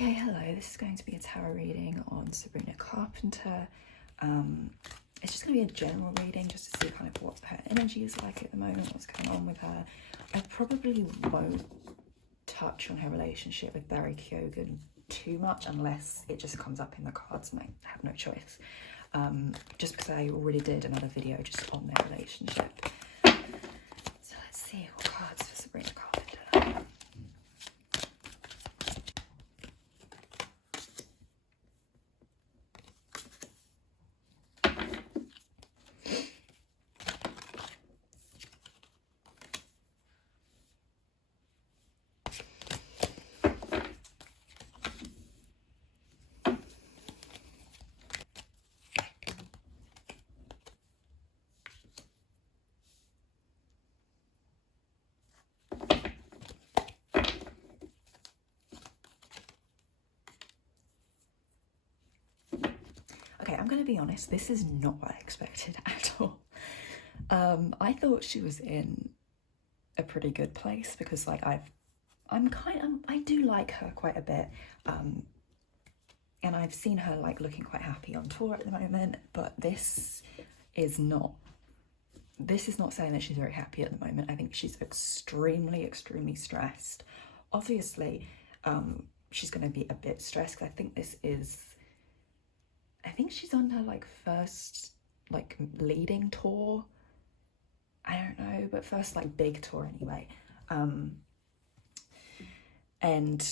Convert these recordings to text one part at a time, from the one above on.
Okay, hello, this is going to be a tarot reading on Sabrina Carpenter. It's just going to be a general reading just to see kind of what her energy is like at the moment, what's going on with her. I probably won't touch on her relationship with Barry Keoghan too much unless it just comes up in the cards and I have no choice. Just because I already did another video just on their relationship. So let's see what cards for Sabrina Carpenter. Okay, I'm going to be honest, this is not what I expected at all. I thought she was in a pretty good place because like I do like her quite a bit. And I've seen her like looking quite happy on tour at the moment, but this is not saying that she's very happy at the moment. I think she's extremely stressed. Obviously, she's going to be a bit stressed because I think she's on her like first like leading tour. I don't know, but first like big tour anyway. And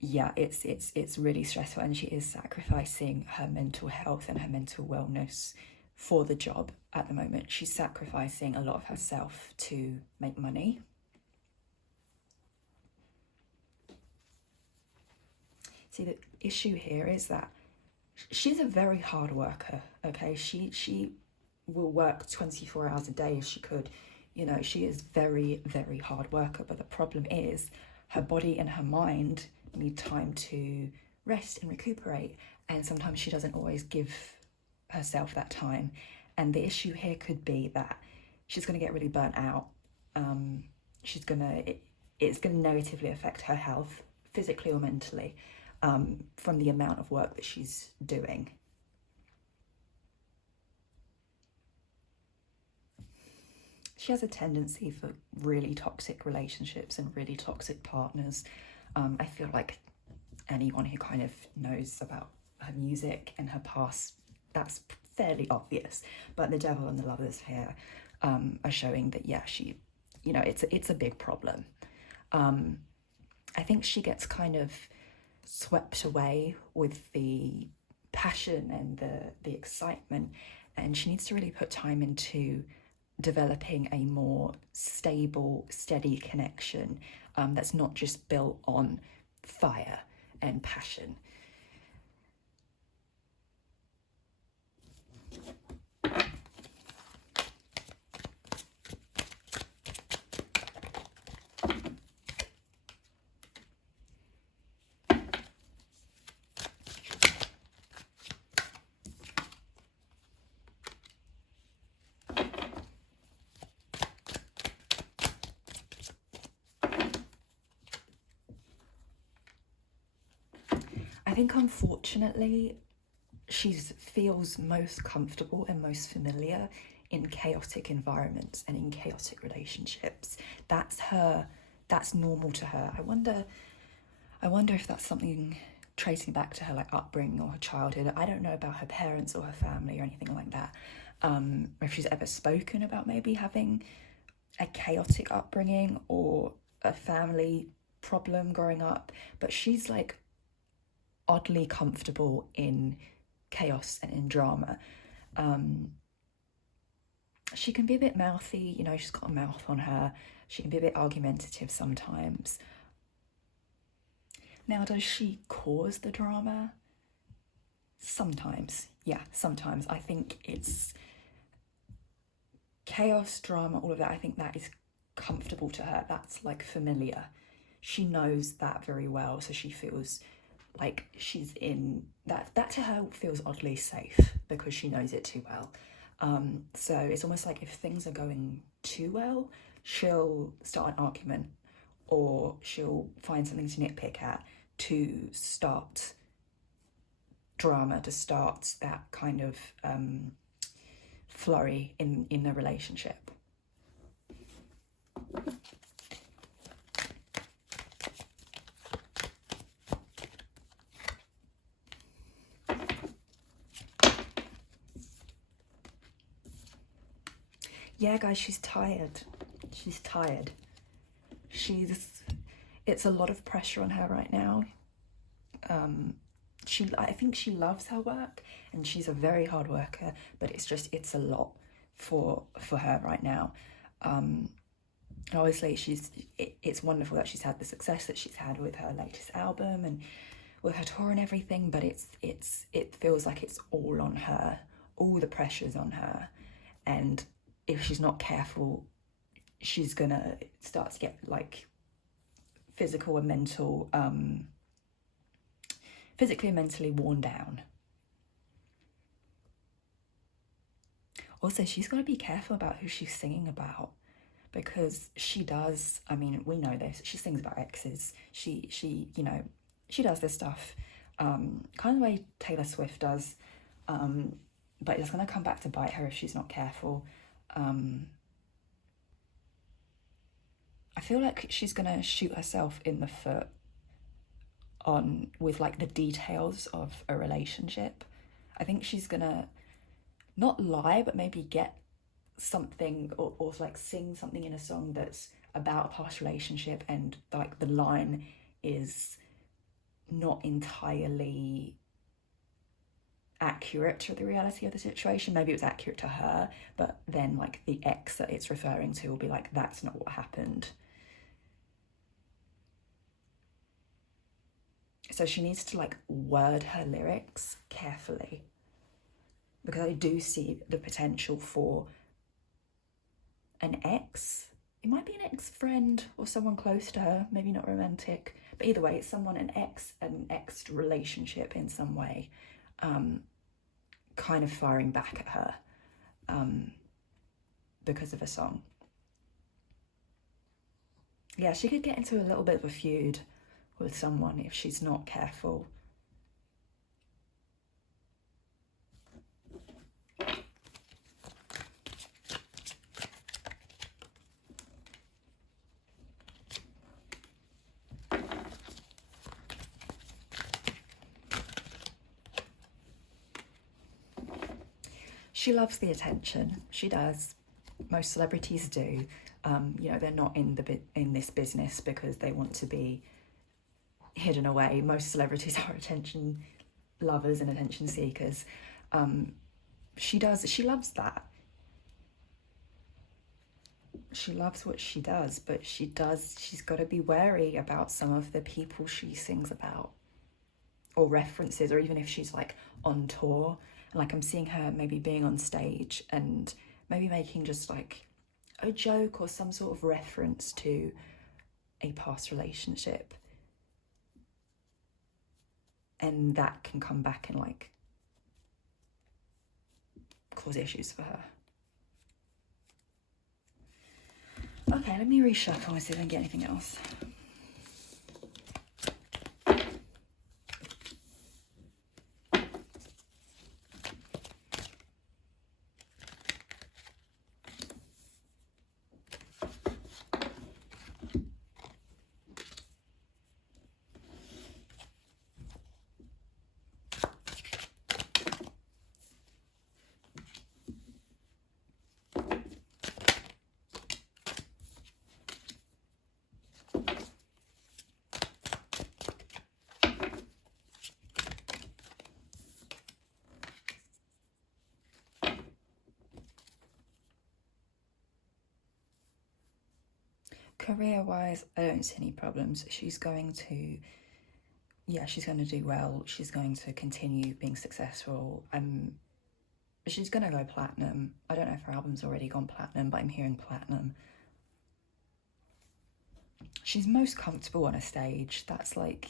yeah, it's really stressful, and she is sacrificing her mental health and her mental wellness for the job at the moment. She's sacrificing a lot of herself to make money. See, the issue here is that she's a very hard worker, okay? She will work 24 hours a day if she could. You know, she is very hard worker, but the problem is her body and her mind need time to rest and recuperate, and sometimes she doesn't always give herself that time. And the issue here could be that she's going to get really burnt out. It's going to negatively affect her health, physically or mentally, from the amount of work that she's doing. She has a tendency for really toxic relationships and really toxic partners. I feel like anyone who kind of knows about her music and her past, that's fairly obvious. But the Devil and the Lovers here are showing that, yeah, she, you know, it's a big problem. I think she gets kind of swept away with the passion and the excitement, and she needs to really put time into developing a more stable, steady connection that's not just built on fire and passion. I think unfortunately she feels most comfortable and most familiar in chaotic environments and in chaotic relationships. That's normal to her. I wonder if that's something tracing back to her like upbringing or her childhood. I don't know about her parents or her family or anything like that. If she's ever spoken about maybe having a chaotic upbringing or a family problem growing up, but she's like oddly comfortable in chaos and in drama. She can be a bit mouthy, you know, she's got a mouth on her. She can be a bit argumentative sometimes. Now, does she cause the drama? Sometimes, yeah, sometimes. I think it's chaos, drama, all of that. I think that is comfortable to her. That's like familiar. She knows that very well, so she feels like she's in that to her feels oddly safe because she knows it too well. So it's almost like if things are going too well, she'll start an argument or she'll find something to nitpick at to start drama, to start that kind of flurry in the relationship. Yeah, guys, she's tired. She's tired. It's a lot of pressure on her right now. I think she loves her work and she's a very hard worker, but it's a lot for her right now. Obviously it's wonderful that she's had the success that she's had with her latest album and with her tour and everything, but it feels like it's all on her. All the pressure's on her, and if she's not careful, she's gonna start to get like physically and mentally worn down. Also, she's got to be careful about who she's singing about, because she does, I mean, we know this, she sings about exes. She does this stuff, kind of the way Taylor Swift does, but it's going to come back to bite her if she's not careful. I feel like she's going to shoot herself in the foot with like the details of a relationship. I think she's going to not lie, but maybe get something or like sing something in a song that's about a past relationship, and like the line is not entirely accurate to the reality of the situation. Maybe it was accurate to her, but then like the ex that it's referring to will be like, that's not what happened. So she needs to like word her lyrics carefully, because I do see the potential for an ex. It might be an ex-friend or someone close to her, maybe not romantic, but either way, it's someone, an ex relationship in some way, kind of firing back at her because of a song. Yeah, she could get into a little bit of a feud with someone if she's not careful. She loves the attention. She does. Most celebrities do. They're not in this business because they want to be hidden away. Most celebrities are attention lovers and attention seekers. She loves that. She loves what she does, but she's got to be wary about some of the people she sings about or references, or even if she's like on tour, and like I'm seeing her maybe being on stage and maybe making just like a joke or some sort of reference to a past relationship, and that can come back and like cause issues for her. Okay, let me reshuffle and see if I can get anything else. Career-wise, I don't see any problems. She's going to do well. She's going to continue being successful. She's going to go platinum. I don't know if her album's already gone platinum, but I'm hearing platinum. She's most comfortable on a stage. That's like,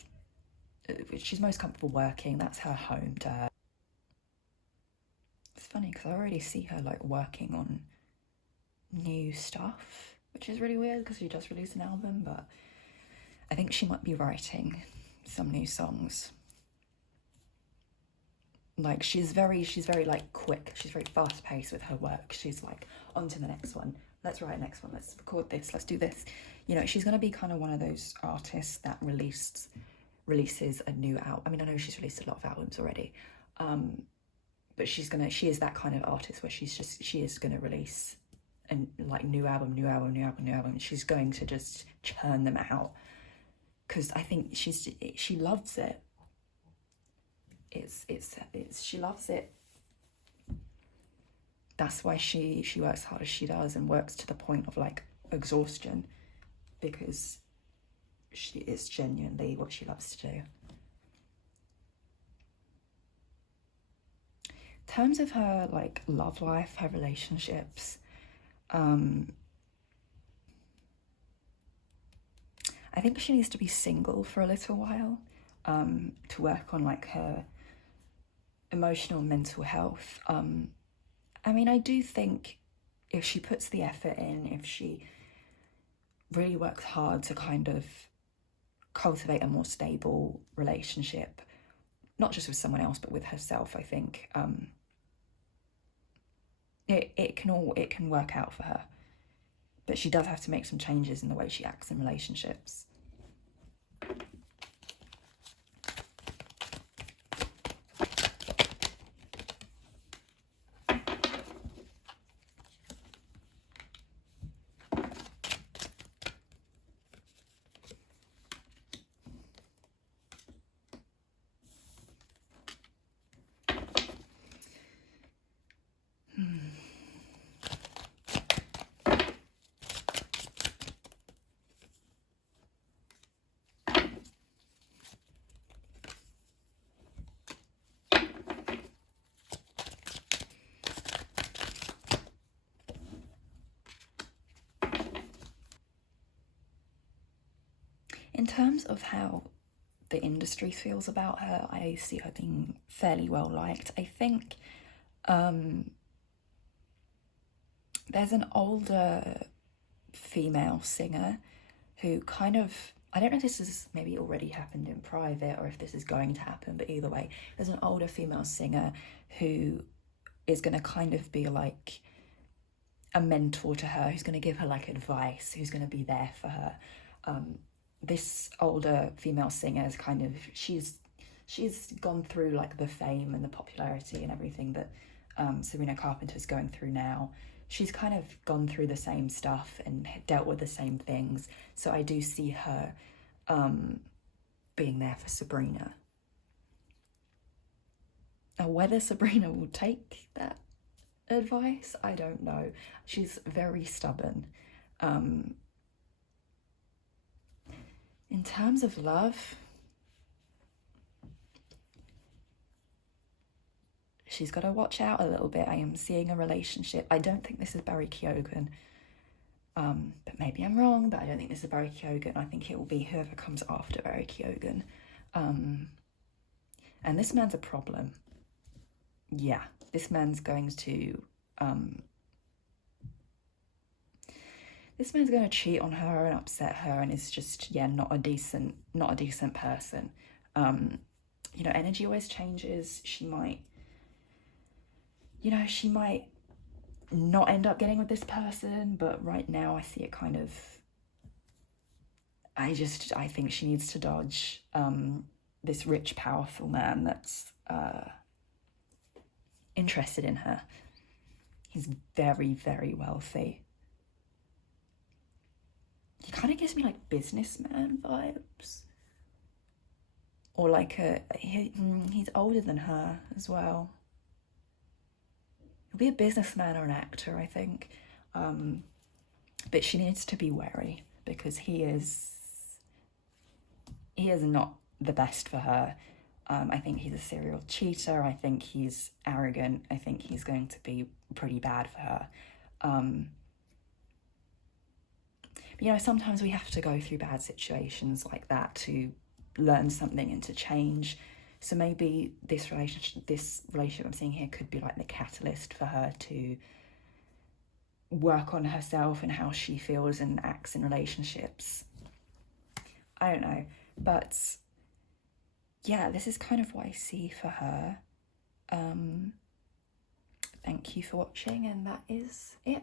she's most comfortable working. That's her home turf. It's funny because I already see her like working on new stuff, which is really weird because she just released an album, but I think she might be writing some new songs. Like she's very like quick. She's very fast paced with her work. She's like, on to the next one. Let's write a next one. Let's record this. Let's do this. You know, she's gonna be kind of one of those artists that releases a new album. I mean, I know she's released a lot of albums already, but she is that kind of artist where she is gonna release and like new album. She's going to just churn them out because I think she loves it. She loves it. That's why she works hard as she does and works to the point of like exhaustion, because it's genuinely what she loves to do. In terms of her like love life, her relationships, I think she needs to be single for a little while, to work on like her emotional and mental health. I mean, I do think if she puts the effort in, if she really works hard to kind of cultivate a more stable relationship, not just with someone else but with herself, I think it can work out for her. But she does have to make some changes in the way she acts in relationships. In terms of how the industry feels about her, I see her being fairly well liked. I think there's an older female singer who kind of, I don't know if this has maybe already happened in private or if this is going to happen, but either way, there's an older female singer who is going to kind of be like a mentor to her, who's going to give her like advice, who's going to be there for her. This older female singer is kind of, she's gone through like the fame and the popularity and everything that Sabrina Carpenter's going through now. She's kind of gone through the same stuff and dealt with the same things. So I do see her being there for Sabrina. Now, whether Sabrina will take that advice, I don't know. She's very stubborn. In terms of love, she's got to watch out a little bit. I am seeing a relationship. I don't think this is Barry Keoghan, but maybe I'm wrong, but I don't think this is Barry Keoghan. I think it will be whoever comes after Barry Keoghan. And this man's a problem. Yeah, this man's going to... this man's going to cheat on her and upset her, and is just, yeah, not a decent person. You know, energy always changes. She might not end up getting with this person, but right now I see it kind of, I think she needs to dodge this rich, powerful man that's interested in her. He's very, very wealthy. He kind of gives me like businessman vibes, or like he's older than her as well. He'll be a businessman or an actor, I think, but she needs to be wary because he is not the best for her. I think he's a serial cheater. I think he's arrogant. I think he's going to be pretty bad for her. But, you know, sometimes we have to go through bad situations like that to learn something and to change. So maybe this relationship I'm seeing here could be like the catalyst for her to work on herself and how she feels and acts in relationships. I don't know, but yeah, this is kind of what I see for her. Thank you for watching, and that is it.